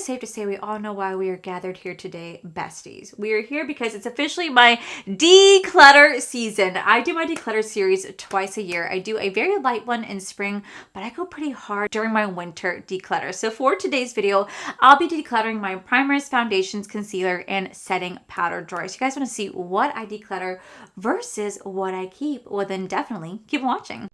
it's safe to say we all know why we are gathered here today, besties. We are here because it's officially my declutter season. I do my declutter series twice a year. I do a very light one in spring, but I go pretty hard during my winter declutter. So for today's video, I'll be decluttering my primers, foundations, concealer, and setting powder drawers. You guys want to see what I declutter versus what I keep? Well, then definitely keep watching.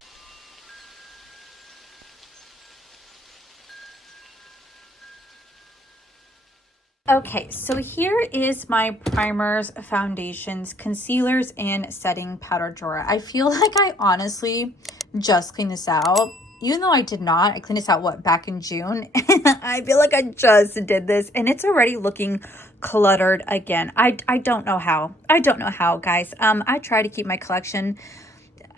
Okay, so here is my primers, foundations, concealers, and setting powder drawer. I feel like I honestly just cleaned this out. Even though I did not, I cleaned this out, back in June. I feel like I just did this and it's already looking cluttered again. I don't know how. I don't know how, guys. I try to keep my collection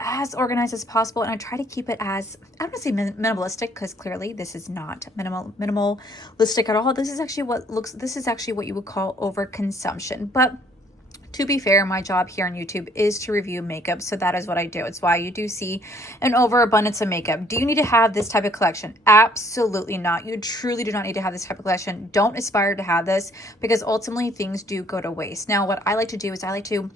as organized as possible, and I try to keep it as, I don't want to say minimalistic, because clearly this is not minimalistic at all. This is actually what you would call overconsumption. But to be fair, my job here on YouTube is to review makeup, so that is what I do. It's why you do see an overabundance of makeup. Do you need to have this type of collection? Absolutely not. You truly do not need to have this type of collection. Don't aspire to have this, because ultimately things do go to waste. Now, what I like to do is I like to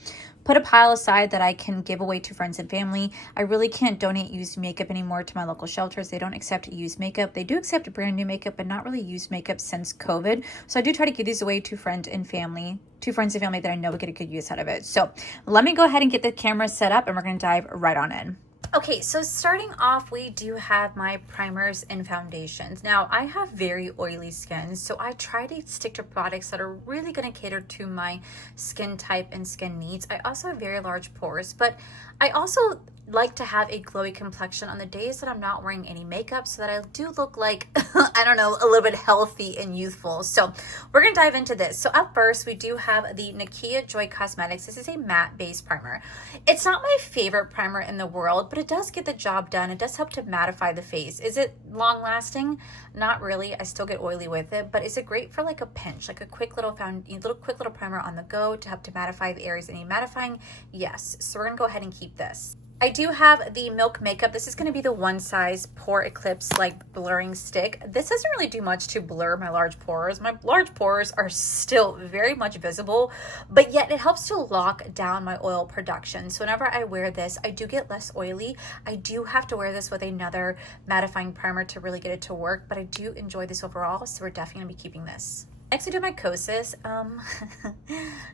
put a pile aside that I can give away to friends and family. I really can't donate used makeup anymore to my local shelters. They don't accept used makeup. They do accept brand new makeup, but not really used makeup since COVID. So I do try to give these away to friends and family that I know would get a good use out of it. So let me go ahead and get the camera set up and we're going to dive right on in. Okay, so starting off, we do have my primers and foundations. Now, I have very oily skin, so I try to stick to products that are really going to cater to my skin type and skin needs. I also have very large pores, but I also like to have a glowy complexion on the days that I'm not wearing any makeup, so that I do look like, I don't know, a little bit healthy and youthful. So we're going to dive into this. So up first, we do have the Nakia Joy Cosmetics. This is a matte base primer. It's not my favorite primer in the world, but it does get the job done. It does help to mattify the face. Is it long lasting? Not really. I still get oily with it, but is it great for like a pinch, like a quick little primer on the go to help to mattify the areas that need mattifying? Yes. So we're going to go ahead and keep this. I do have the Milk Makeup. This is going to be the one size pore eclipse like blurring stick. This doesn't really do much to blur my large pores. My large pores are still very much visible, but yet it helps to lock down my oil production. So whenever I wear this, I do get less oily. I do have to wear this with another mattifying primer to really get it to work, but I do enjoy this overall, so we're definitely going to be keeping this. Next, we do my Kosas.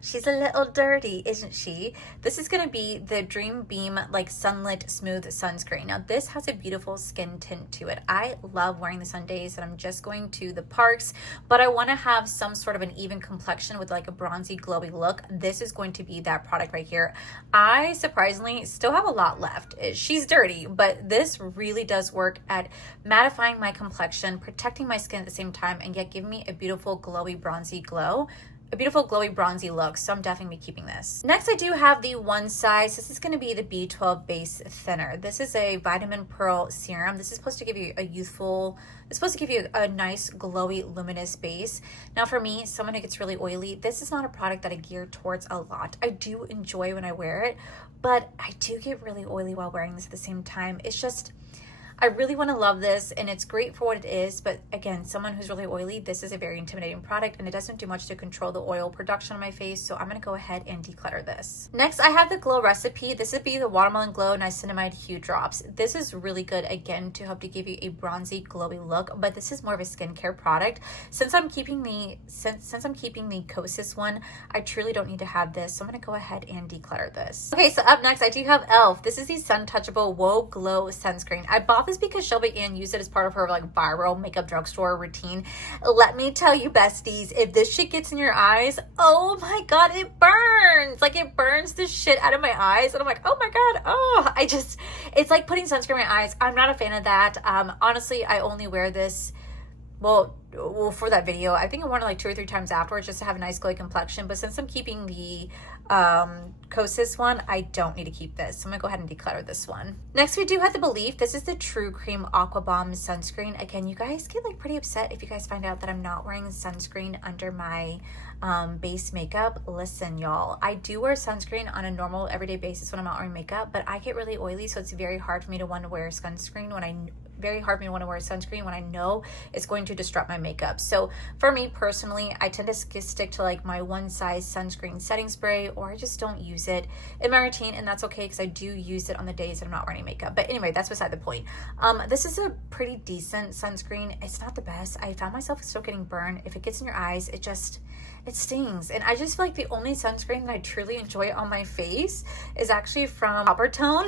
She's a little dirty, isn't she? This is going to be the Dream Beam like Sunlit Smooth Sunscreen. Now, this has a beautiful skin tint to it. I love wearing this on days that I'm just going to the parks, but I want to have some sort of an even complexion with like a bronzy, glowy look. This is going to be that product right here. I surprisingly still have a lot left. She's dirty, but this really does work at mattifying my complexion, protecting my skin at the same time, and yet giving me a beautiful glowy bronzy glow, a beautiful glowy bronzy look. So I'm definitely keeping this. Next, I do have the one size. This is going to be the B12 base thinner. This is a vitamin pearl serum. This is supposed to give you a nice glowy luminous base. Now for me, someone who gets really oily, this is not a product that I gear towards a lot. I do enjoy when I wear it, but I do get really oily while wearing this at the same time. It's just, I really want to love this, and it's great for what it is, but again, someone who's really oily, this is a very intimidating product, and it doesn't do much to control the oil production on my face, so I'm going to go ahead and declutter this. Next, I have the Glow Recipe. This would be the Watermelon Glow Niacinamide Hue Drops. This is really good, again, to help to give you a bronzy, glowy look, but this is more of a skincare product. Since I'm keeping the Kosas one, I truly don't need to have this, so I'm going to go ahead and declutter this. Okay, so up next, I do have e.l.f. This is the Sun Touchable Whoa Glow Sunscreen. I bought this because Shelby Ann used it as part of her like viral makeup drugstore routine. Let me tell you, besties, if this shit gets in your eyes, oh my god, it burns. Like, it burns the shit out of my eyes, and I'm like, oh my god, oh, it's like putting sunscreen in my eyes. I'm not a fan of that. Honestly, I only wear this, well, for that video, I think I worn it like 2 or 3 times afterwards just to have a nice glowy complexion. But since I'm keeping the Kosas one, I don't need to keep this. So I'm gonna go ahead and declutter this one. Next, we do have the Belief. This is the True Cream Aqua Bomb Sunscreen. Again, you guys get like pretty upset if you guys find out that I'm not wearing sunscreen under my base makeup. Listen, y'all, I do wear sunscreen on a normal everyday basis when I'm not wearing makeup, but I get really oily, so it's very hard for me to want to wear sunscreen when I very hard for me to want to wear sunscreen when I know it's going to disrupt my makeup. So for me personally, I tend to stick to like my one size sunscreen setting spray, or I just don't use it in my routine, and that's okay because I do use it on the days that I'm not wearing makeup. But anyway, that's beside the point. This is a pretty decent sunscreen. It's not the best. I found myself still getting burned. If it gets in your eyes, it stings. And I just feel like the only sunscreen that I truly enjoy on my face is actually from Coppertone.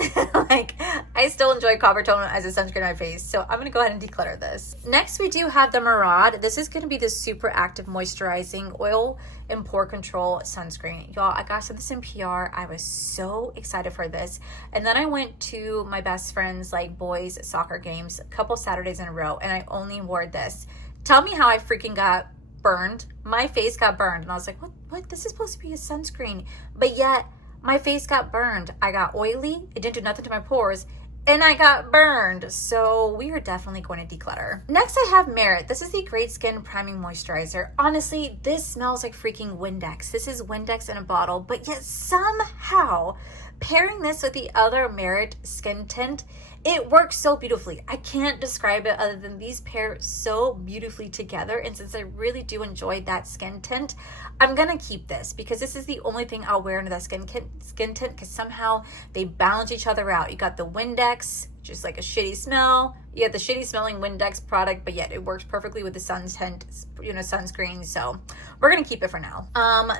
Like, I still enjoy Coppertone as a sunscreen on my face. So I'm gonna go ahead and declutter this. Next, we do have the Murad. This is gonna be the super active moisturizing oil and pore control sunscreen. Y'all, I got this in PR. I was so excited for this. And then I went to my best friend's like boys soccer games a couple Saturdays in a row, and I only wore this. Tell me how I freaking got burned. My face got burned, and I was like, what? This is supposed to be a sunscreen, but yet my face got burned. I got oily. It didn't do nothing to my pores, and I got burned. So we are definitely going to declutter. Next, I have Merit. This is the Great Skin Priming Moisturizer. Honestly, this smells like freaking Windex. This is Windex in a bottle, but yet somehow pairing this with the other Merit skin tint, it works so beautifully. I can't describe it other than these pair so beautifully together. And since I really do enjoy that skin tint, I'm gonna keep this because this is the only thing I'll wear into that skin tint, because somehow they balance each other out. You got the Windex, just like a shitty smell. You have the shitty smelling Windex product, but yet it works perfectly with the sun tint, sunscreen. So we're gonna keep it for now.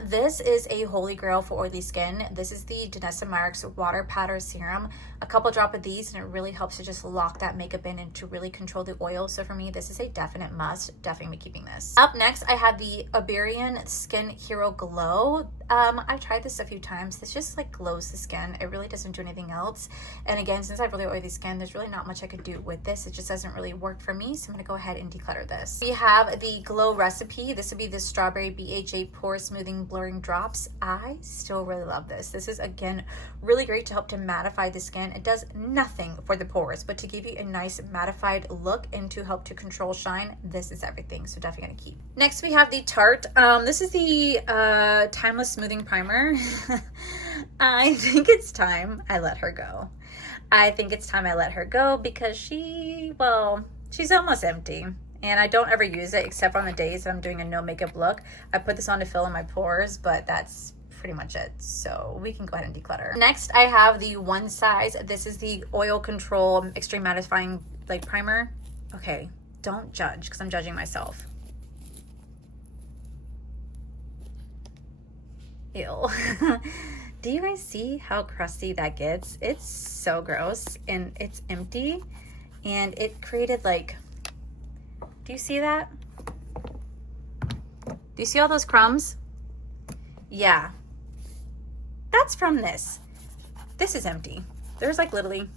This is a holy grail for oily skin. This is the Danessa Myricks Water Powder Serum. A couple drop of these, and it really helps to just lock that makeup in and to really control the oil. So for me, this is a definite must. Definitely be keeping this. Up next, I have the Iberian Skin Hero Glow. I've tried this a few times. This just like glows the skin. It really doesn't do anything else. And again, since I have really oily skin, there's really not much I could do with this. It just doesn't really work for me. So I'm gonna go ahead and declutter this. We have the Glow Recipe. This would be the Strawberry BHA Pore Smoothing Blurring Drops. I still really love this. This is, again, really great to help to mattify the skin. It does nothing for the pores, but to give you a nice mattified look and to help to control shine, this is everything. So definitely gonna keep. Next, we have the Tarte. This is the Timeless Smoothing Primer. I think it's time I let her go. I think it's time I let her go because she's almost empty. And I don't ever use it except on the days that I'm doing a no makeup look. I put this on to fill in my pores, but that's pretty much it. So we can go ahead and declutter. Next, I have the One Size. This is the Oil Control Extreme Mattifying like primer. Okay, don't judge because I'm judging myself. Ew. Do you guys see how crusty that gets? It's so gross, and it's empty, and it created like, do you see that? Do you see all those crumbs? Yeah, that's from this. This is empty. There's like literally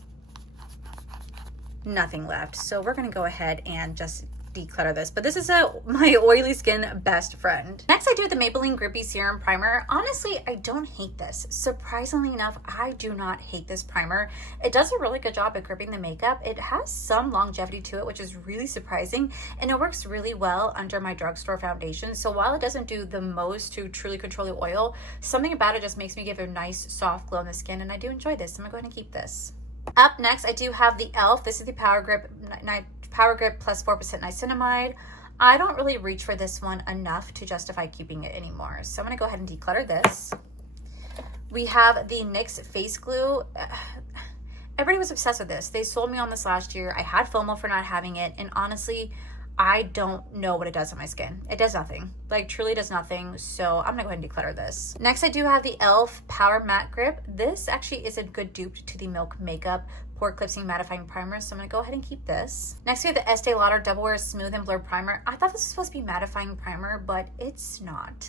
nothing left. So we're gonna go ahead and just declutter this, but this is my oily skin best friend. Next, I do the Maybelline Grippy Serum Primer. Honestly, I don't hate this. Surprisingly enough, I do not hate this primer. It does a really good job at gripping the makeup. It has some longevity to it, which is really surprising, and it works really well under my drugstore foundation. So while it doesn't do the most to truly control the oil, something about it just makes me give a nice soft glow on the skin, and I do enjoy this. I'm gonna go ahead and keep this. Up next, I do have the e.l.f. This is the Power Grip plus 4% niacinamide. I don't really reach for this one enough to justify keeping it anymore. So I'm gonna go ahead and declutter this. We have the NYX Face Glue. Everybody was obsessed with this. They sold me on this last year. I had FOMO for not having it. And honestly, I don't know what it does on my skin. It does nothing. Like, truly does nothing. So I'm gonna go ahead and declutter this. Next, I do have the e.l.f. Power Matte Grip. This actually is a good dupe to the Milk Makeup Pore Clipsing Mattifying Primer. So I'm gonna go ahead and keep this. Next, we have the Estee Lauder Double Wear Smooth and Blur Primer. I thought this was supposed to be mattifying primer, but it's not.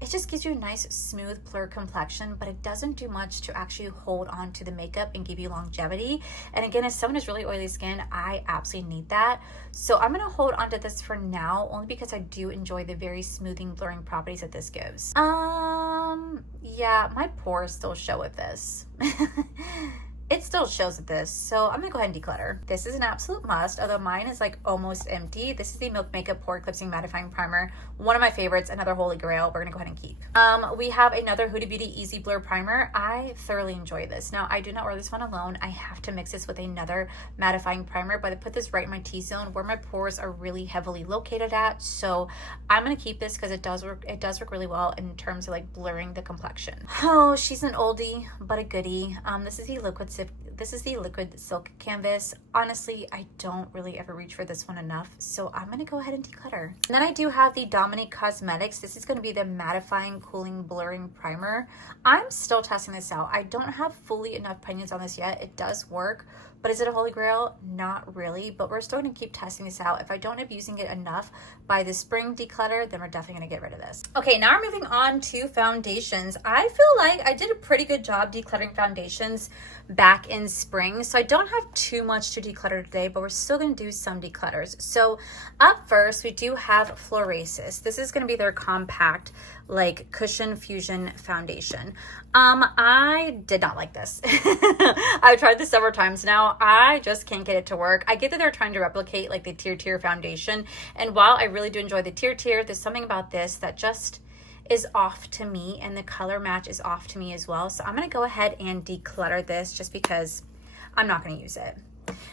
It just gives you a nice smooth blur complexion, but it doesn't do much to actually hold on to the makeup and give you longevity. And again, as someone who's really oily skin, I absolutely need that. So I'm gonna hold on to this for now, only because I do enjoy the very smoothing, blurring properties that this gives. Yeah, my pores still show with this. it still shows with this, so I'm gonna go ahead and declutter. This is an absolute must, although mine is like almost empty. This is the Milk Makeup Pore Eclipsing Mattifying Primer, one of my favorites, another holy grail we're gonna go ahead and keep. We have another Huda Beauty Easy Blur Primer. I thoroughly enjoy this. Now, I do not wear this one alone. I have to mix this with another mattifying primer, but I put this right in my T-zone where my pores are really heavily located at, so I'm gonna keep this because it does work really well in terms of like blurring the complexion. Oh, she's an oldie but a goodie. This is the liquid silk canvas. Honestly, I don't really ever reach for this one enough, so I'm gonna go ahead and declutter. And then I do have the Dominique Cosmetics. This is gonna be the mattifying cooling blurring primer. I'm still testing this out. I don't have fully enough opinions on this yet. It does work, but is it a holy grail? Not really, but we're still gonna keep testing this out. If I don't end up using it enough by the spring declutter, then we're definitely gonna get rid of this. Okay, now we're moving on to foundations. I feel like I did a pretty good job decluttering foundations back in spring, so I don't have too much to declutter today, but we're still gonna do some declutters. So up first, we do have Florasis. This is gonna be their compact like cushion fusion foundation. I did not like this. I've tried this several times now. I just can't get it to work. I get that they're trying to replicate like the Tier foundation, and while I really do enjoy the Tier, there's something about this that just is off to me, and the color match is off to me as well. So I'm gonna go ahead and declutter this just because I'm not gonna use it.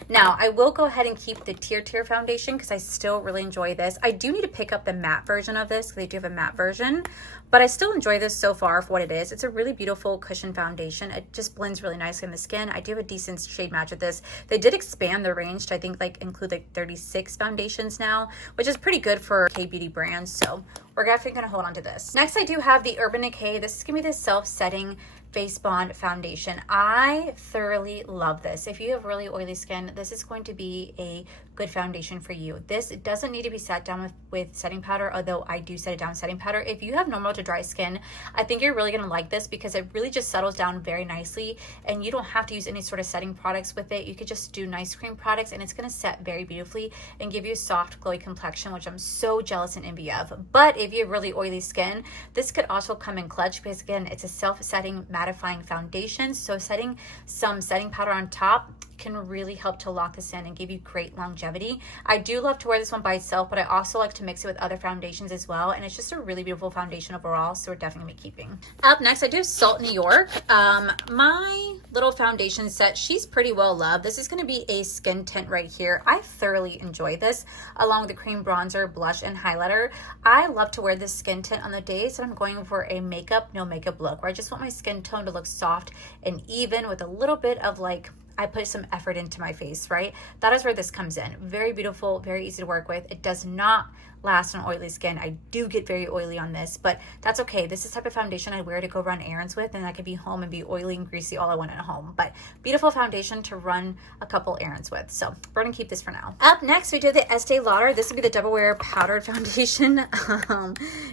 Now, I will go ahead and keep the Tier foundation because I still really enjoy this. I do need to pick up the matte version of this because they do have a matte version, but I still enjoy this so far for what it is. It's a really beautiful cushion foundation. It just blends really nicely in the skin. I do have a decent shade match with this. They did expand the range to I think like include like 36 foundations now, which is pretty good for K-beauty brands. So we're definitely gonna hold on to this. Next, I do have the Urban Decay. This is gonna be the self-setting face bond foundation. I thoroughly love this. If you have really oily skin, this is going to be a good foundation for you. This doesn't need to be set down with setting powder, although I do set it down with setting powder. If you have normal to dry skin, I think you're really gonna like this because it really just settles down very nicely, and you don't have to use any sort of setting products with it. You could just do nice cream products, and it's gonna set very beautifully and give you a soft, glowy complexion, which I'm so jealous and envy of. But if you have really oily skin, this could also come in clutch because again, it's a self-setting mattifying foundation, so setting some setting powder on top can really help to lock this in and give you great longevity. I do love to wear this one by itself, but I also like to mix it with other foundations as well, and it's just a really beautiful foundation overall, so we're definitely gonna be keeping. Up next, I do Salt New York. My little foundation set, she's pretty well loved. This is gonna be a skin tint right here. I thoroughly enjoy this, along with the cream bronzer, blush, and highlighter. I love to wear this skin tint on the days that I'm going for a makeup, no makeup look, where I just want my skin tone to look soft and even with a little bit of like, I put some effort into my face, right? That is where this comes in. Very beautiful, very easy to work with. It does not last on oily skin. I do get very oily on this, but that's okay. This is the type of foundation I wear to go run errands with, and I could be home and be oily and greasy all I want at home. But beautiful foundation to run a couple errands with. So we're gonna keep this for now. Up next, we do the Estee Lauder. This would be the Double Wear Powdered Foundation.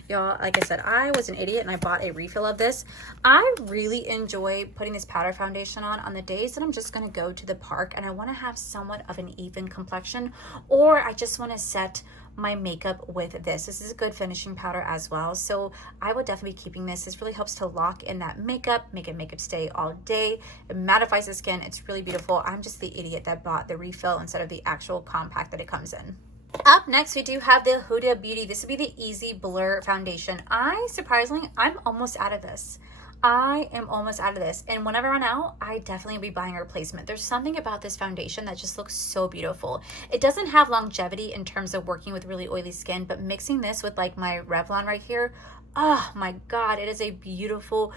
Y'all, like I said, I was an idiot and I bought a refill of this. I really enjoy putting this powder foundation on the days that I'm just gonna go to the park and I wanna have somewhat of an even complexion, or I just wanna set my makeup with this. This is a good finishing powder as well, so I will definitely be keeping this. This really helps to lock in that makeup, make it makeup stay all day. It mattifies the skin. It's really beautiful. I'm just the idiot that bought the refill instead of the actual compact that it comes in. Up next, we do have the Huda Beauty. This would be the Easy Blur Foundation. Surprisingly, I'm almost out of this. I am almost out of this, and whenever I run out, I definitely will be buying a replacement. There's something about this foundation that just looks so beautiful. It doesn't have longevity in terms of working with really oily skin, but mixing this with like my Revlon right here, oh my god, it is a beautiful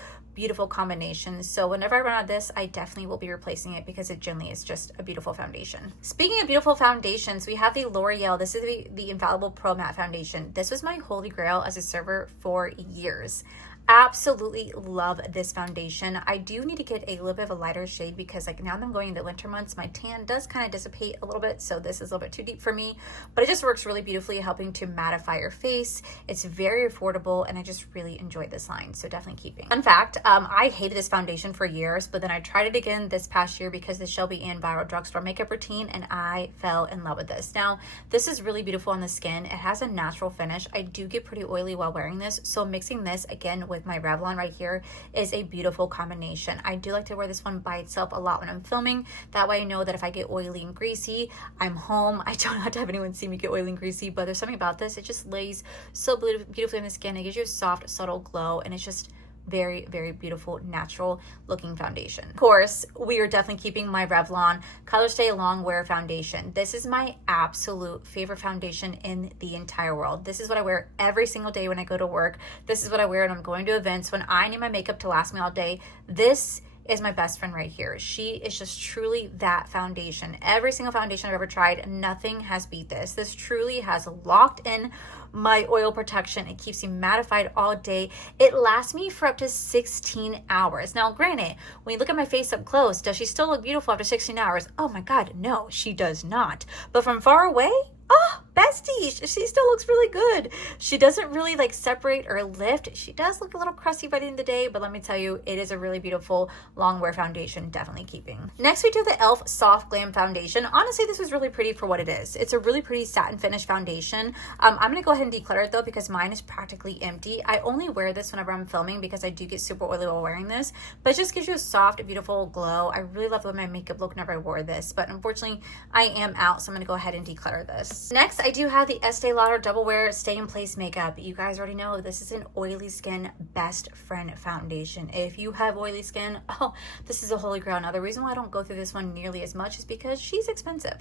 combination. So whenever I run out of this, I definitely will be replacing it because it generally is just a beautiful foundation. Speaking of beautiful foundations, we have the L'Oreal. This is the Infallible Pro Matte Foundation. This was my holy grail as a server for years. Absolutely love this foundation. I do need to get a little bit of a lighter shade because like now that I'm going into winter months, my tan does kind of dissipate a little bit, so this is a little bit too deep for me, but it just works really beautifully helping to mattify your face. It's very affordable and I just really enjoy this line, so definitely keeping. Fun fact, I hated this foundation for years, but then I tried it again this past year because the Shelby Ann Viral Drugstore Makeup Routine, and I fell in love with this. Now this is really beautiful on the skin. It has a natural finish. I do get pretty oily while wearing this, so mixing this again with my Revlon right here is a beautiful combination. I do like to wear this one by itself a lot when I'm filming. That way I know that if I get oily and greasy, I'm home. I don't have to have anyone see me get oily and greasy, but there's something about this. It just lays so beautifully on the skin. It gives you a soft, subtle glow, and it's just very, very beautiful, natural looking foundation. Of course, we are definitely keeping my Revlon Color Stay Long Wear Foundation. This is my absolute favorite foundation in the entire world. This is what I wear every single day when I go to work. This is what I wear when I'm going to events, when I need my makeup to last me all day. This is my best friend right here. She is just truly that foundation. Every single foundation I've ever tried, nothing has beat this. This truly has locked in my oil protection. It keeps me mattified all day. It lasts me for up to 16 hours. Now, granted, when you look at my face up close, does she still look beautiful after 16 hours? Oh my God, no, she does not. But from far away, oh, bestie, she still looks really good. She doesn't really like separate or lift. She does look a little crusty by the end of the day, but let me tell you, it is a really beautiful long wear foundation, definitely keeping. Next, we do the e.l.f. Soft Glam Foundation. Honestly, this was really pretty for what it is. It's a really pretty satin finish foundation. I'm gonna go ahead and declutter it though, because mine is practically empty. I only wear this whenever I'm filming because I do get super oily while wearing this, but it just gives you a soft, beautiful glow. I really love the way my makeup looked whenever I wore this, but unfortunately I am out, so I'm gonna go ahead and declutter this. Next, I do have the Estee Lauder Double Wear Stay in Place Makeup. You guys already know this is an oily skin best friend foundation. If you have oily skin, oh, this is a holy grail. Now, the reason why I don't go through this one nearly as much is because she's expensive.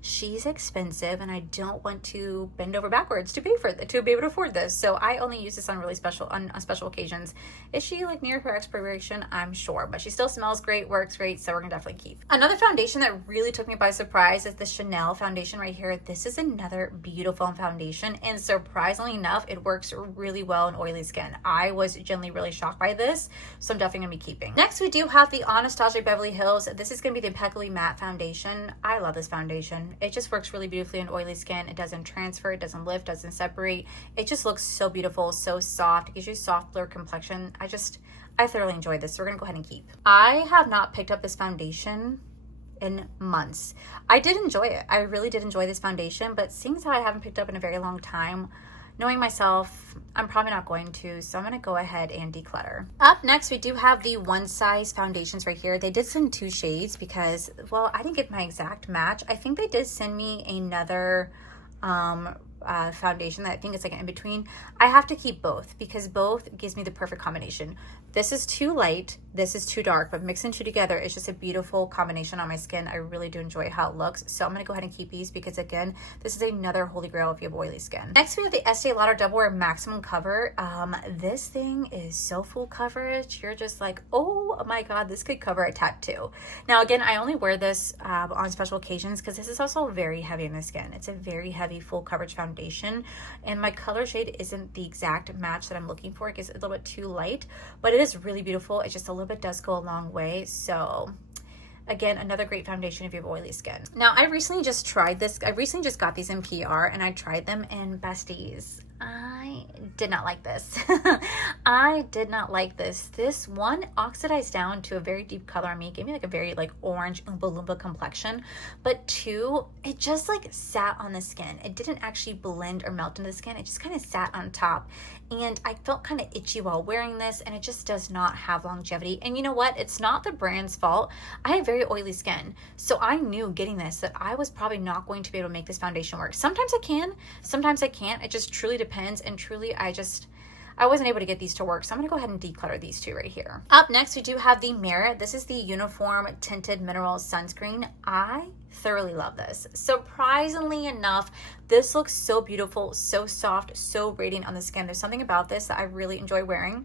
She's expensive, and I don't want to bend over backwards to pay for it, to be able to afford this. So I only use this on really special occasions. Is she like near her expiration? I'm sure, but she still smells great, works great, so we're gonna definitely keep. Another foundation that really took me by surprise is the Chanel foundation right here. This is another beautiful foundation, and surprisingly enough, it works really well in oily skin. I was genuinely really shocked by this, so I'm definitely gonna be keeping. Next, we do have the Anastasia Beverly Hills. This is gonna be the Impeccably Matte Foundation. I love this foundation. It just works really beautifully in oily skin. It doesn't transfer, it doesn't lift, doesn't separate. It just looks so beautiful, so soft. It gives you a soft blur complexion. I thoroughly enjoyed this, so we're gonna go ahead and keep. I have not picked up this foundation in months. I did enjoy it. I really did enjoy this foundation, but seeing as how I haven't picked up in a very long time, knowing myself, I'm probably not going to, so I'm gonna go ahead and declutter. Up next, we do have the One Size foundations right here. They did send 2 shades because, well, I didn't get my exact match. I think they did send me another foundation that I think is like an in-between. I have to keep both because both gives me the perfect combination. This is too light, this is too dark, but mixing 2 together is just a beautiful combination on my skin. I really do enjoy how it looks, so I'm gonna go ahead and keep these because again, this is another holy grail if you have oily skin. Next, we have the Estee Lauder Double Wear Maximum Cover. This thing is so full coverage. You're just like, oh my God, this could cover a tattoo. Now again, I only wear this on special occasions because this is also very heavy on the skin. It's a very heavy full coverage foundation, and my color shade isn't the exact match that I'm looking for. It gets a little bit too light, but it is really beautiful. It's just a little bit does go a long way. So again, another great foundation if you have oily skin. Now, I recently just tried this. I recently just got these in PR and I tried them, and besties, I did not like this. I did not like this. This one oxidized down to a very deep color on me. It gave me like a very like orange Oompa Loompa complexion. But 2, it just like sat on the skin. It didn't actually blend or melt into the skin. It just kind of sat on top. And I felt kind of itchy while wearing this, and it just does not have longevity. And you know what? It's not the brand's fault. I have very oily skin. So I knew getting this that I was probably not going to be able to make this foundation work. Sometimes I can, sometimes I can't. It just truly depends, and truly I wasn't able to get these to work, so I'm gonna go ahead and declutter these 2 right here. Up next, we do have the Merit. This is the Uniform Tinted Mineral Sunscreen. I thoroughly love this. Surprisingly enough, this looks so beautiful, so soft, so radiant on the skin. There's something about this that I really enjoy wearing.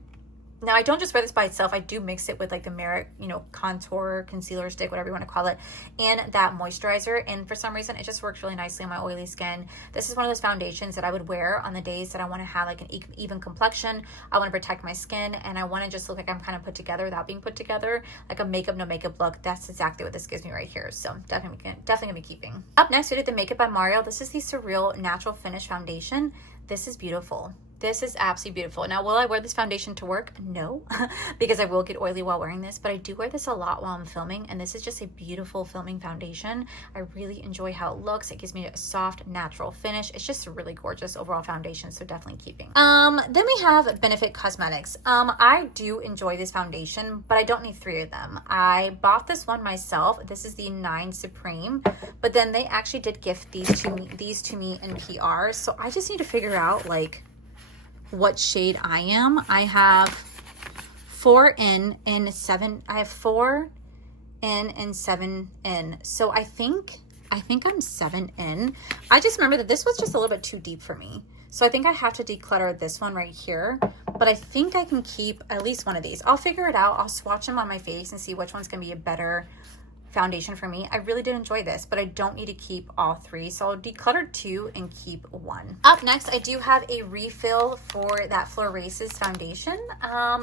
Now, I don't just wear this by itself. I do mix it with like the Merit, you know, contour, concealer stick, whatever you want to call it, and that moisturizer. And for some reason, it just works really nicely on my oily skin. This is one of those foundations that I would wear on the days that I want to have like an even complexion. I want to protect my skin, and I want to just look like I'm kind of put together without being put together, like a makeup, no makeup look. That's exactly what this gives me right here. So definitely gonna be keeping. Up next, we did the Makeup by Mario. This is the Surreal Natural Finish Foundation. This is beautiful. This is absolutely beautiful. Now, will I wear this foundation to work? No, because I will get oily while wearing this, but I do wear this a lot while I'm filming, and this is just a beautiful filming foundation. I really enjoy how it looks. It gives me a soft, natural finish. It's just a really gorgeous overall foundation, so definitely keeping. Then we have Benefit Cosmetics. I do enjoy this foundation, but I don't need 3 of them. I bought this one myself. This is the 9 Supreme, but then they actually did gift these to me in PR, so I just need to figure out, like, what shade I am. I have 4 in and 7. I have 4 in and 7 in. So I think I'm 7 in. I just remember that this was just a little bit too deep for me. So I think I have to declutter this one right here, but I think I can keep at least one of these. I'll figure it out. I'll swatch them on my face and see which one's gonna be a better foundation for me. I really did enjoy this, but I don't need to keep all 3, so I'll declutter 2 and keep 1. Up next, I do have a refill for that Floraces foundation.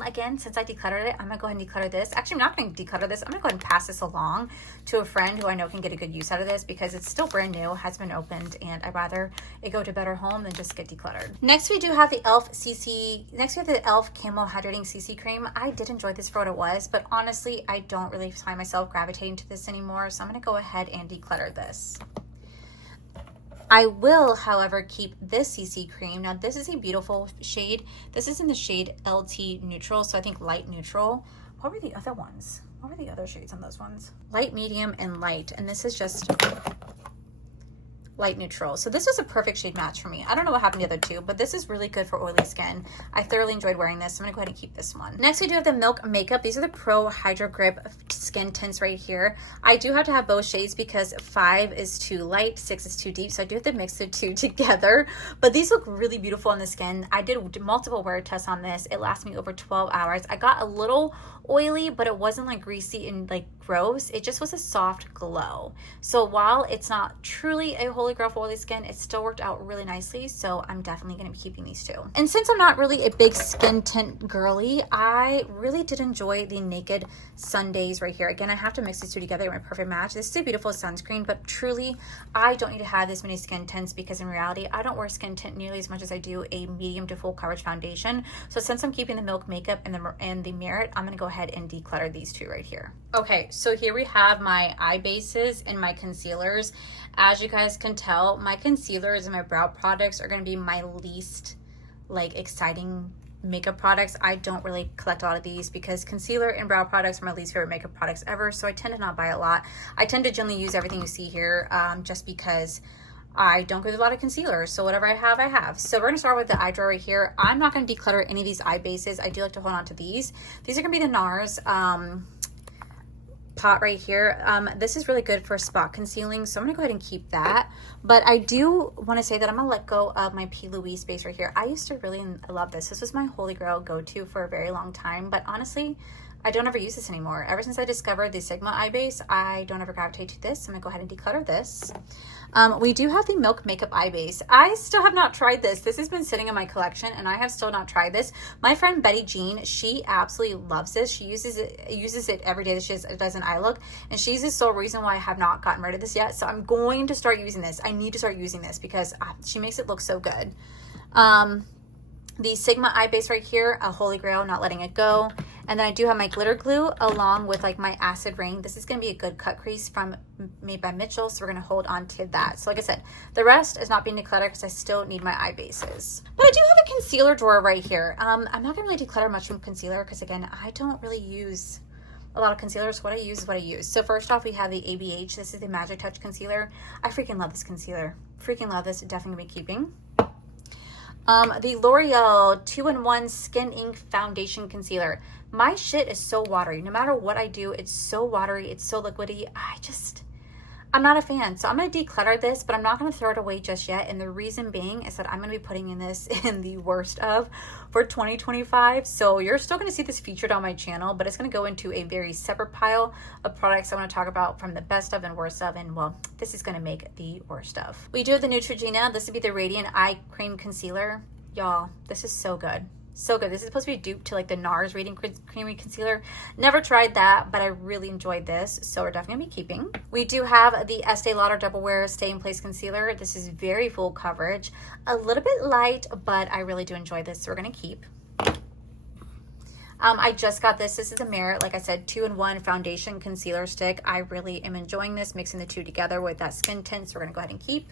Again, since I decluttered it, I'm gonna go ahead and declutter this. Actually, I'm not going to declutter this. I'm gonna go ahead and pass this along to a friend who I know can get a good use out of this, because it's still brand new, has been opened, and I'd rather it go to a better home than just get decluttered. Next, we do have the Next, we have the e.l.f. Camo Hydrating CC Cream. I did enjoy this for what it was, but honestly, I don't really find myself gravitating to this anymore, so I'm going to go ahead and declutter this. I will, however, keep this CC cream. Now, this is a beautiful shade. This is in the shade LT Neutral, so I think light neutral. What were the other ones? What were the other shades on those ones? Light, medium, and light, and this is just light neutral. So this was a perfect shade match for me. I don't know what happened to the other 2, but this is really good for oily skin. I thoroughly enjoyed wearing this, so I'm gonna go ahead and keep this one. Next, we do have the Milk Makeup. These are the Pro Hydro Grip skin tints right here. I do have to have both shades because 5 is too light, 6 is too deep, so I do have to mix the 2 together, but these look really beautiful on the skin. I did multiple wear tests on this. It lasted me over 12 hours. I got a little oily, but it wasn't like greasy and like gross. It just was a soft glow. So while it's not truly a holy grail for oily skin, it still worked out really nicely, so I'm definitely going to be keeping these 2. And since I'm not really a big skin tint girly, I really did enjoy the Naked Sundays right here. Again, I have to mix these 2 together in my perfect match. This is a beautiful sunscreen, but truly I don't need to have this many skin tints, because in reality I don't wear skin tint nearly as much as I do a medium to full coverage foundation. So since I'm keeping the Milk Makeup and the Merit, I'm going to go ahead and declutter these 2 right here. Okay, so here we have my eye bases and my concealers. As you guys can tell, my concealers and my brow products are going to be my least like exciting makeup products. I don't really collect a lot of these because concealer and brow products are my least favorite makeup products ever, so I tend to not buy a lot. I tend to generally use everything you see here just because I don't go through a lot of concealers, so whatever I have, I have. So we're gonna start with the eye drawer right here. I'm not gonna declutter any of these eye bases. I do like to hold on to these. These are gonna be the NARS pot right here. This is really good for spot concealing, so I'm gonna go ahead and keep that. But I do want to say that I'm gonna let go of my P. Louise base right here. I used to really love this. This was my holy grail go-to for a very long time, but honestly, I don't ever use this anymore. Ever since I discovered the Sigma eye base, I don't ever gravitate to this. I'm gonna go ahead and declutter this. We do have the Milk Makeup eye base. I still have not tried this. This has been sitting in my collection and I have still not tried this. My friend Betty Jean, she absolutely loves this. She uses it every day that she does an eye look, and she's the sole reason why I have not gotten rid of this yet. So I'm going to start using this. I need to start using this because she makes it look so good. The Sigma eye base right here, a holy grail, not letting it go. And then I do have my glitter glue along with like my acid rain. This is going to be a good cut crease from made by Mitchell, so we're going to hold on to that. So like I said, the rest is not being decluttered because I still need my eye bases. But I do have a concealer drawer right here. I'm not going to really declutter much from concealer because again, I don't really use a lot of concealers. What I use is what I use. So first off, we have the ABH. This is the Magic Touch Concealer. I freaking love this concealer. Freaking love this. Definitely gonna be keeping. The L'Oreal 2-in-1 Skin Ink Foundation Concealer. My shit is so watery. No matter what I do, it's so watery. It's so liquidy. I'm not a fan. So I'm going to declutter this, but I'm not going to throw it away just yet. And the reason being is that I'm going to be putting in this in the worst of for 2025. So you're still going to see this featured on my channel, but it's going to go into a very separate pile of products I want to talk about from the best of and worst of. And well, this is going to make the worst of. We do have the Neutrogena. This would be the Radiant Eye Cream Concealer. Y'all, this is so good. So good. This is supposed to be a dupe to like the NARS Radiant Creamy Concealer. Never tried that, but I really enjoyed this, so we're definitely gonna be keeping. We do have the Estee Lauder Double Wear Stay in Place Concealer. This is very full coverage, a little bit light, but I really do enjoy this, so we're gonna keep. I just got this. This is a Merit, like I said, 2-in-1 foundation concealer stick. I really am enjoying this, mixing the two together with that skin tint, so we're gonna go ahead and keep.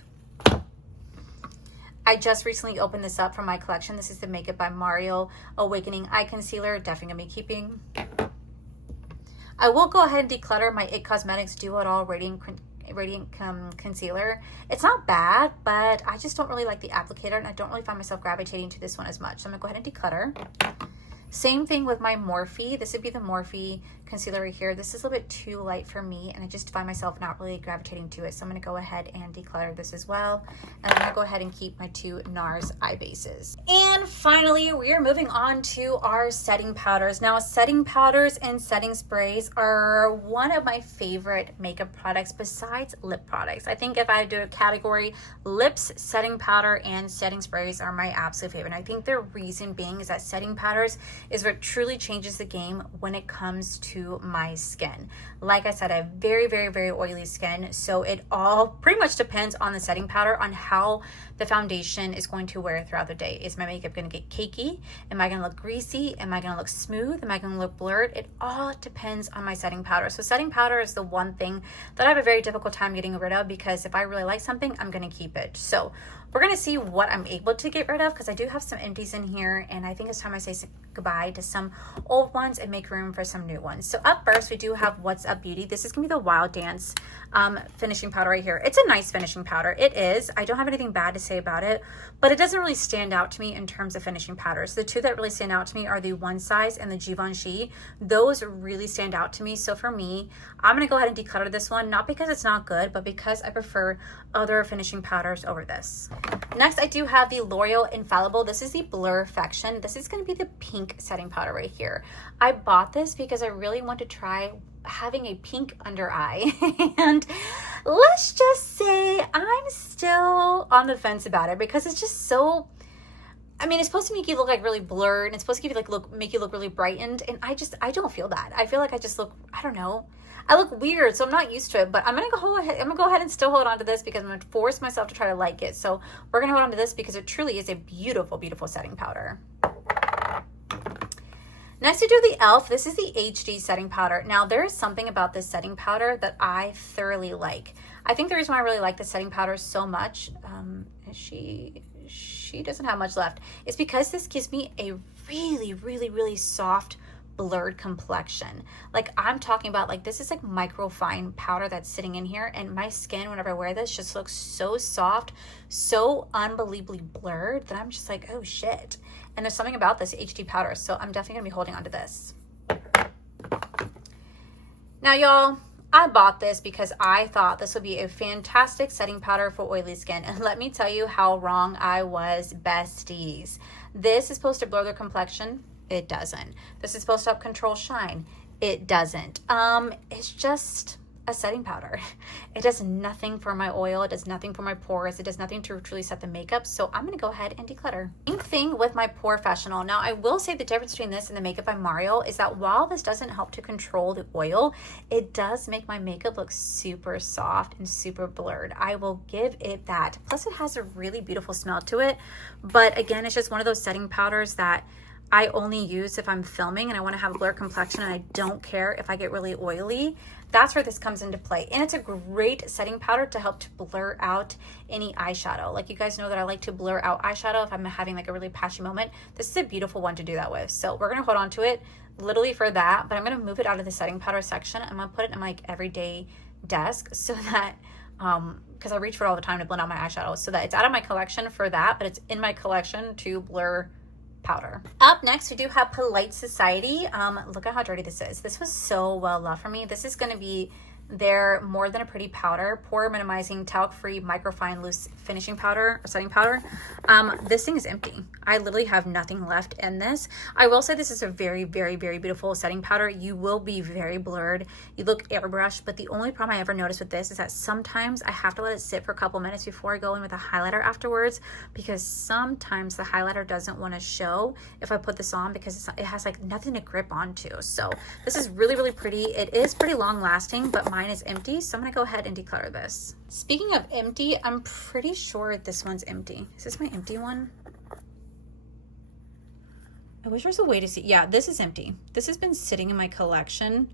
I just recently opened this up from my collection. This is the Makeup by Mario Awakening Eye Concealer. Definitely gonna be keeping. I will go ahead and declutter my IT Cosmetics Do It All Radiant Concealer. It's not bad, but I just don't really like the applicator, and I don't really find myself gravitating to this one as much. So I'm gonna go ahead and declutter. Same thing with my Morphe. This would be the Morphe concealer right here. This is a little bit too light for me, and I just find myself not really gravitating to it. So I'm going to go ahead and declutter this as well. And I'm going to go ahead and keep my 2 NARS eye bases. And finally, we are moving on to our setting powders. Now, setting powders and setting sprays are one of my favorite makeup products besides lip products. I think if I do a category, lips, setting powder, and setting sprays are my absolute favorite. And I think the reason being is that setting powders is what truly changes the game when it comes to my skin. Like I said, I have very, very, very oily skin, so it all pretty much depends on the setting powder, on how the foundation is going to wear throughout the day. Is my makeup going to get cakey? Am I going to look greasy? Am I going to look smooth? Am I going to look blurred? It all depends on my setting powder. So setting powder is the one thing that I have a very difficult time getting rid of, because if I really like something, I'm going to keep it. So we're going to see what I'm able to get rid of, because I do have some empties in here, and I think it's time I say goodbye to some old ones and make room for some new ones. So up first, we do have What's Up Beauty. This is going to be the Wild Dance finishing powder right here. It's a nice finishing powder. It is. I don't have anything bad to say about it, but it doesn't really stand out to me in terms of finishing powders. The two that really stand out to me are the One Size and the Givenchy. Those really stand out to me. So for me, I'm going to go ahead and declutter this one, not because it's not good, but because I prefer other finishing powders over this. Next, I do have the L'Oreal Infallible. This is the Blurfection. This is going to be the pink setting powder right here. I bought this because I really want to try having a pink under eye, and let's just say I'm still on the fence about it, because it's just so, I mean, it's supposed to make you look like really blurred, and it's supposed to give you like make you look really brightened, and I don't feel that. I feel like I just look, I don't know, I look weird, so I'm not used to it. But I'm gonna go ahead and still hold on to this, because I'm gonna force myself to try to like it. So we're gonna hold on to this because it truly is a beautiful, beautiful setting powder. Next, we do the e.l.f. This is the HD setting powder. Now, there is something about this setting powder that I thoroughly like. I think the reason why I really like the setting powder so much, she doesn't have much left, is because this gives me a really, really, really soft, blurred complexion. Like, I'm talking about, like, this is like micro fine powder that's sitting in here, and my skin, whenever I wear this, just looks so soft, so unbelievably blurred, that I'm just like, oh shit. And there's something about this HD powder, so I'm definitely gonna be holding on to this. Now, y'all, I bought this because I thought this would be a fantastic setting powder for oily skin, and let me tell you how wrong I was, besties. This is supposed to blur the complexion. It doesn't. This is supposed to help control shine. It doesn't. It's just a setting powder. It does nothing for my oil. It does nothing for my pores. It does nothing to truly set the makeup. So I'm going to go ahead and declutter. Same thing with my POREfessional. Now, I will say the difference between this and the Makeup by Mario is that while this doesn't help to control the oil, it does make my makeup look super soft and super blurred. I will give it that. Plus, it has a really beautiful smell to it. But again, it's just one of those setting powders that I only use if I'm filming and I want to have a blurred complexion, and I don't care if I get really oily. That's where this comes into play. And it's a great setting powder to help to blur out any eyeshadow. Like, you guys know that I like to blur out eyeshadow if I'm having like a really patchy moment. This is a beautiful one to do that with. So we're gonna hold on to it literally for that, but I'm gonna move it out of the setting powder section. I'm gonna put it in my like everyday desk so that, because I reach for it all the time to blend out my eyeshadow, so that it's out of my collection for that, but it's in my collection to blur powder. Up next, we do have Polite Society. Look at how dirty this is. This was so well loved for me. This is going to be their More Than a Pretty powder, pore minimizing, talc-free, microfine, loose finishing powder or setting powder. This thing is empty. I literally have nothing left in this. I will say this is a very, very, very beautiful setting powder. You will be very blurred. You look airbrushed, but the only problem I ever noticed with this is that sometimes I have to let it sit for a couple minutes before I go in with a highlighter afterwards, because sometimes the highlighter doesn't want to show if I put this on because it has like nothing to grip onto. So this is really, really pretty. It is pretty long lasting, but mine is empty, so I'm gonna go ahead and declutter this. Speaking of empty, I'm pretty sure this one's empty. Is this my empty one? I wish there was a way to see. Yeah, this is empty. This has been sitting in my collection,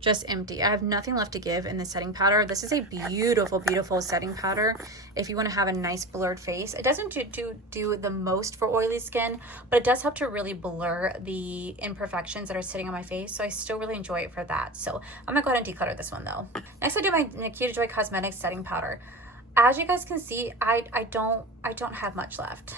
just empty. I have nothing left to give in the setting powder. This is a beautiful, beautiful setting powder if you want to have a nice blurred face. It doesn't do the most for oily skin, but it does help to really blur the imperfections that are sitting on my face. So I still really enjoy it for that. So I'm gonna go ahead and declutter this one though. Next, I do my Nikita Joy Cosmetics setting powder. As you guys can see, I don't have much left.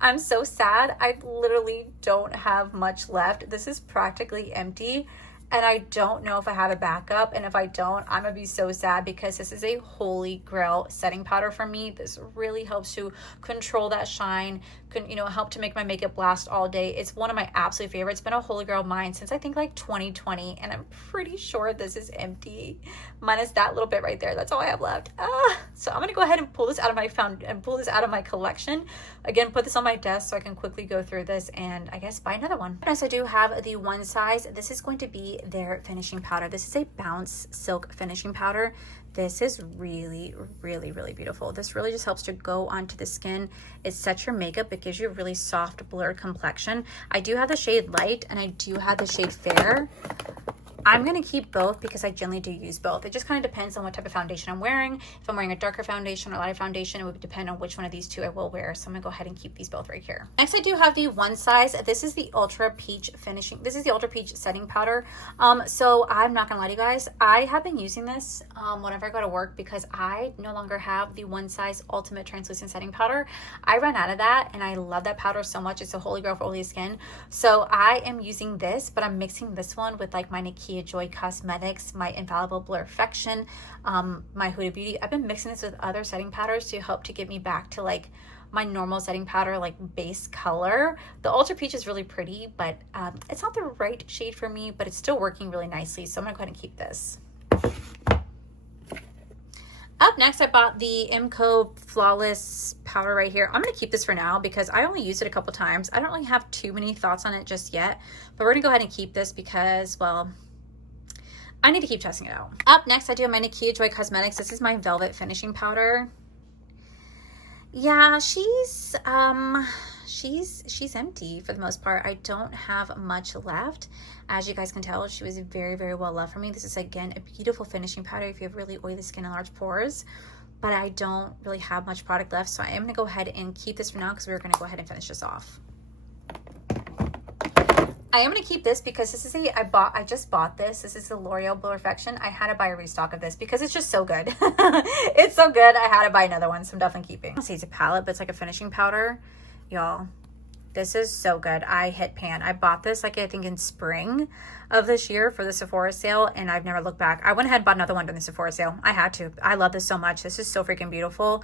I'm so sad. I literally don't have much left. This is practically empty. And I don't know if I have a backup. And if I don't, I'm gonna be so sad because this is a holy grail setting powder for me. This really helps to control that shine, help to make my makeup last all day. It's one of my absolute favorites. It's been a holy grail of mine since I think like 2020. And I'm pretty sure this is empty. Minus that little bit right there. That's all I have left. So I'm gonna go ahead and pull this out of my collection. Again, put this on my desk so I can quickly go through this and I guess buy another one. Next, I do have the One Size. This is going to be their finishing powder. This is a Bounce Silk finishing powder. This is really, really, really beautiful. This really just helps to go onto the skin. It sets your makeup. It gives you a really soft, blurred complexion. I do have the shade Light and I do have the shade Fair. I'm going to keep both because I generally do use both. It just kind of depends on what type of foundation I'm wearing. If I'm wearing a darker foundation or lighter foundation, it would depend on which one of these two I will wear. So I'm going to go ahead and keep these both right here. Next, I do have the One Size. This is the Ultra Peach finishing. This is the Ultra Peach setting powder. So I'm not going to lie to you guys. I have been using this whenever I go to work because I no longer have the One Size Ultimate Translucent Setting Powder. I ran out of that and I love that powder so much. It's a holy grail for oily skin. So I am using this, but I'm mixing this one with like my Nikita Joy Cosmetics, my Infallible Blurrfection, my Huda Beauty. I've been mixing this with other setting powders to help to get me back to like my normal setting powder, like base color. The Ultra Peach is really pretty, but it's not the right shade for me, but it's still working really nicely. So I'm gonna go ahead and keep this. Up next, I bought the IMCO Flawless powder right here. I'm going to keep this for now because I only used it a couple times. I don't really have too many thoughts on it just yet, but we're going to go ahead and keep this because, well, I need to keep testing it out. Up next, I do have my Nikita Joy Cosmetics. This is my Velvet Finishing Powder. Yeah, she's empty for the most part. I don't have much left. As you guys can tell, she was very, very well loved for me. This is, again, a beautiful finishing powder if you have really oily skin and large pores, but I don't really have much product left, so I am going to go ahead and keep this for now because we're going to go ahead and finish this off. I am going to keep this because this is I just bought this. This is the L'Oreal Blurrfection. I had to buy a restock of this because it's just so good. It's so good. I had to buy another one, so I'm definitely keeping. I don't say it's a palette, but it's like a finishing powder. Y'all, this is so good. I hit pan. I bought this like I think in spring of this year for the Sephora sale, and I've never looked back. I went ahead and bought another one during the Sephora sale. I had to. I love this so much. This is so freaking beautiful.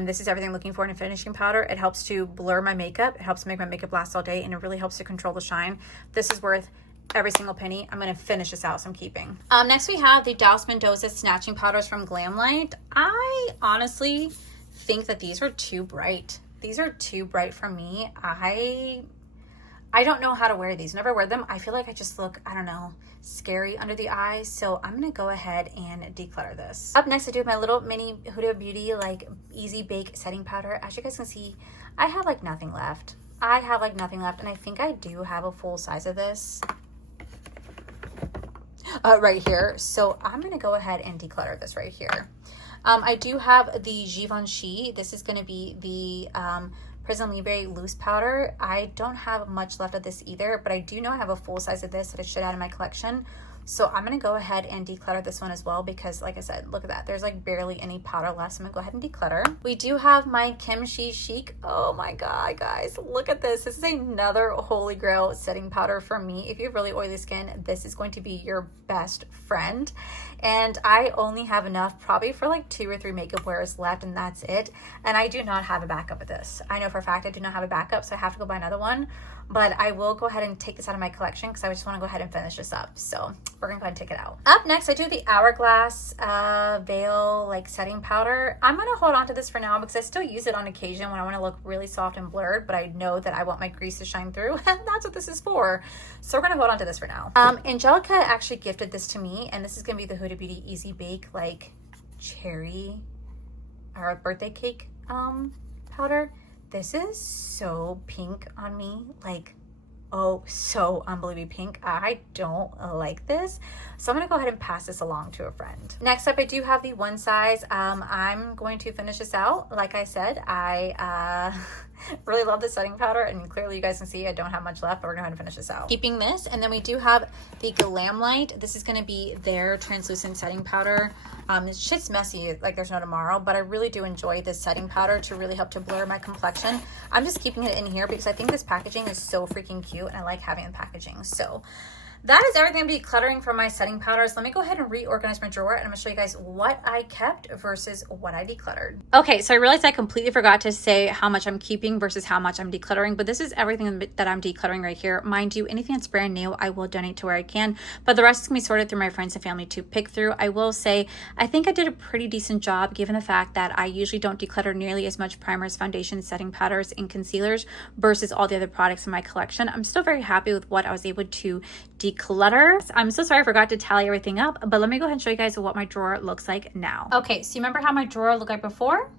This is everything I'm looking for in a finishing powder. It helps to blur my makeup. It helps make my makeup last all day, and it really helps to control the shine. This is worth every single penny. I'm going to finish this out, so I'm keeping. Next, we have the Douse Mendoza Snatching Powders from Glamlight. I honestly think that these are too bright. These are too bright for me. I don't know how to wear these. Whenever I wear them, I feel like I just look, I don't know, scary under the eyes. So I'm going to go ahead and declutter this. Up next, I do my little mini Huda Beauty like Easy Bake Setting Powder. As you guys can see, I have like nothing left. And I think I do have a full size of this right here. So I'm going to go ahead and declutter this right here. I do have the Givenchy. This is going to be the Prism Libre Loose Powder. I don't have much left of this either, but I do know I have a full size of this that I should add in my collection. So I'm going to go ahead and declutter this one as well because, like I said, look at that. There's like barely any powder left. So I'm going to go ahead and declutter. We do have my Kimchi Chic. Oh my God, guys, look at this. This is another holy grail setting powder for me. If you have really oily skin, this is going to be your best friend. And I only have enough probably for like 2 or 3 makeup wears left, and that's it. And I do not have a backup of this. I know for a fact I do not have a backup, so I have to go buy another one. But I will go ahead and take this out of my collection because I just want to go ahead and finish this up. So we're gonna go ahead and take it out. Up next, I do the Hourglass Veil like setting powder. I'm gonna hold on to this for now because I still use it on occasion when I want to look really soft and blurred, but I know that I want my crease to shine through, and that's what this is for. So we're gonna hold on to this for now. Angelica actually gifted this to me, and this is gonna be the Huda Beauty Easy Bake like cherry or birthday cake powder. This is so pink on me, like, oh, so unbelievably pink. I don't like this. So I'm gonna go ahead and pass this along to a friend. Next up, I do have the One Size. I'm going to finish this out. Like I said, I really love this setting powder, and clearly you guys can see I don't have much left, but we're going to finish this out. Keeping this, and then we do have the Glam Light. This is going to be their translucent setting powder. It's shit's messy, like there's no tomorrow, but I really do enjoy this setting powder to really help to blur my complexion. I'm just keeping it in here because I think this packaging is so freaking cute, and I like having the packaging. So that is everything I'm decluttering for my setting powders. Let me go ahead and reorganize my drawer, and I'm gonna show you guys what I kept versus what I decluttered. Okay, so I realized I completely forgot to say how much I'm keeping versus how much I'm decluttering, but this is everything that I'm decluttering right here. Mind you, anything that's brand new, I will donate to where I can, but the rest is gonna be sorted through my friends and family to pick through. I will say, I think I did a pretty decent job given the fact that I usually don't declutter nearly as much primers, foundations, setting powders, and concealers versus all the other products in my collection. I'm still very happy with what I was able to declutter. I'm so sorry I forgot to tally everything up, but let me go ahead and show you guys what my drawer looks like now. Okay, so you remember how my drawer looked like before?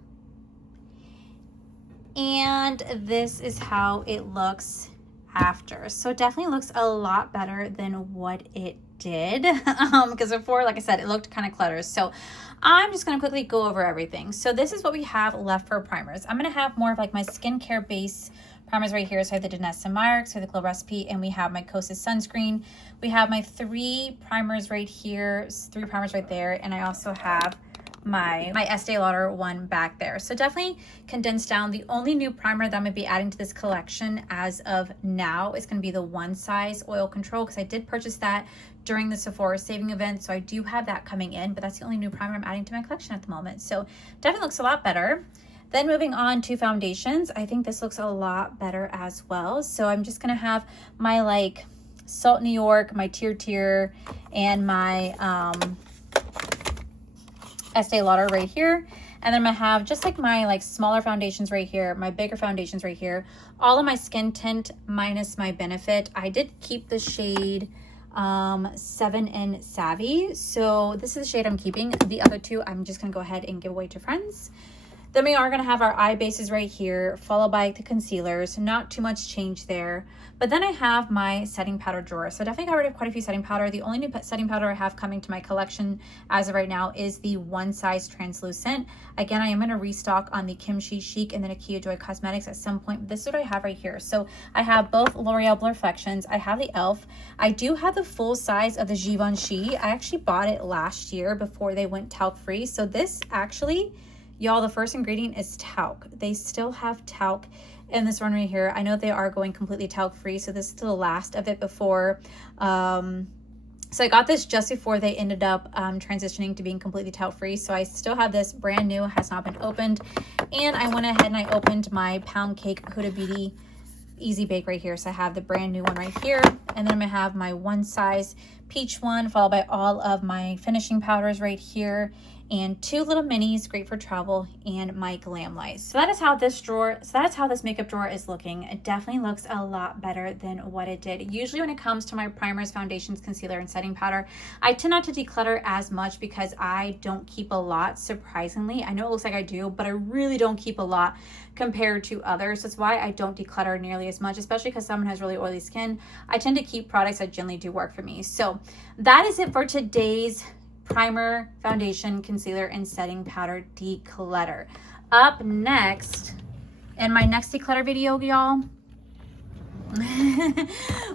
And this is how it looks after. So it definitely looks a lot better than what it did because before, like I said, it looked kind of cluttered. So I'm just going to quickly go over everything. So this is what we have left for primers. I'm going to have more of like my skincare base primers right here. So I have the Danessa Myricks, so the Glow Recipe, and we have my Kosas sunscreen. We have my 3 primers right here, 3 primers right there, and I also have my Estee Lauder one back there. So definitely condensed down. The only new primer that I'm going to be adding to this collection as of now is going to be the One Size Oil Control, because I did purchase that during the Sephora saving event, so I do have that coming in, but that's the only new primer I'm adding to my collection at the moment. So definitely looks a lot better. Then moving on to foundations, I think this looks a lot better as well. So I'm just gonna have my like Salt New York, my Tier, and my Estee Lauder right here. And then I'm gonna have just like my like smaller foundations right here, my bigger foundations right here, all of my skin tint minus my Benefit. I did keep the shade 7 in Savvy. So this is the shade I'm keeping. The other 2, I'm just gonna go ahead and give away to friends. Then we are going to have our eye bases right here, followed by the concealers. Not too much change there. But then I have my setting powder drawer. So I definitely got rid of quite a few setting powder. The only new setting powder I have coming to my collection as of right now is the One Size Translucent. Again, I am going to restock on the Kimchi Chic and then Akia Joy Cosmetics at some point. This is what I have right here. So I have both L'Oreal Blurflections. I have the e.l.f. I do have the full size of the Givenchy. I actually bought it last year before they went talc free. So this actually, y'all, the first ingredient is talc. They still have talc in this one right here. I know they are going completely talc free, so this is the last of it before. So I got this just before they ended up transitioning to being completely talc free. So I still have this brand new, has not been opened. And I went ahead and I opened my Pound Cake Huda Beauty Easy Bake right here. So I have the brand new one right here. And then I'm gonna have my One Size Peach one, followed by all of my finishing powders right here, and 2 little minis, great for travel, and my Glam Lights. So that is how this makeup drawer is looking. It definitely looks a lot better than what it did. Usually when it comes to my primers, foundations, concealer, and setting powder, I tend not to declutter as much because I don't keep a lot, surprisingly. I know it looks like I do, but I really don't keep a lot compared to others. That's why I don't declutter nearly as much, especially because someone has really oily skin. I tend to keep products that generally do work for me. So that is it for today's primer, foundation, concealer, and setting powder declutter. Up next, in my next declutter video, y'all,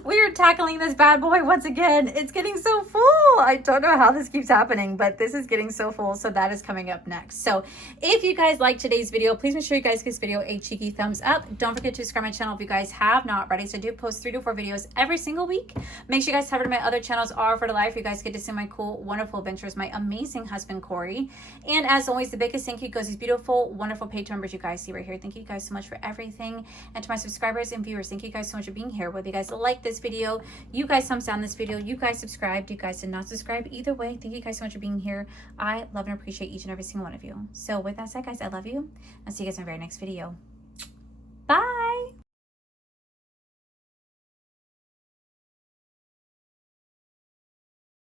We are tackling this bad boy once again. It's getting so full. I don't know how this keeps happening, but this is getting so full. So that is coming up next. So if you guys like today's video, please make sure you guys give this video a cheeky thumbs up. Don't forget to subscribe to my channel if you guys have not already. So I do post 3 to 4 videos every single week. Make sure you guys head over to my other channels, All for the Life. You guys get to see my cool, wonderful adventures, my amazing husband, Corey. And as always, the biggest thank you goes to these beautiful, wonderful paid members you guys see right here. Thank you guys so much for everything. And to my subscribers and viewers, thank you guys so much for being here. Whether you guys like this video, you guys thumbs down this video, you guys subscribed, you guys did not subscribe, either way, thank you guys so much for being here. I love and appreciate each and every single one of you. So with that said, guys, I love you. I'll see you guys in my very next video. Bye.